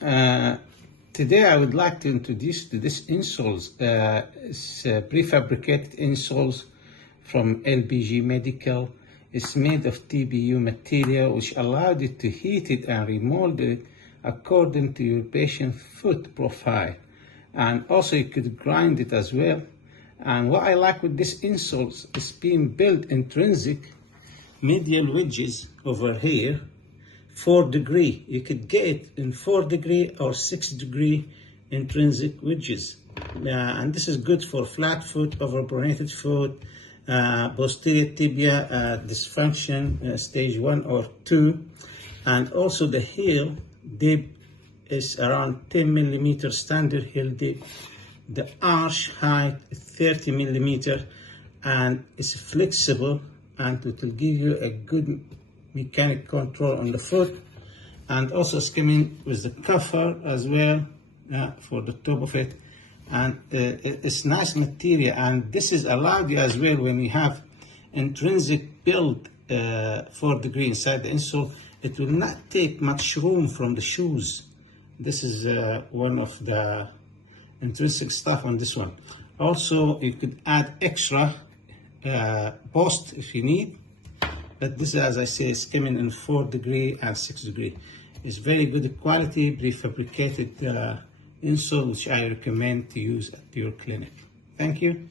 Uh, Today I would like to introduce to this insoles. It's prefabricated insoles from LBG Medical. It's made of TPU material which allowed you to heat it and remold it according to your patient's foot profile. And also you could grind it as well. And what I like with this insoles is being built intrinsic medial wedges over here, 4-degree. You could get it in 4-degree or 6-degree intrinsic wedges. And this is good for flat foot, overpronated foot, posterior tibia dysfunction, stage 1 or 2. And also the heel dip is around 10 millimeter standard heel dip. The arch height is 30 millimeter and it's flexible, and it will give you a good mechanic control on the foot. And also it's coming with the cover as well for the top of it. And it's nice material, and this is allowed you as well when you have intrinsic build 4-degree inside the insole. It will not take much room from the shoes. This is one of the intrinsic stuff on this one. Also you could add extra post if you need, but this, as I say, is coming in 4-degree and 6-degree. It's very good quality prefabricated insole which I recommend to use at your clinic. Thank you.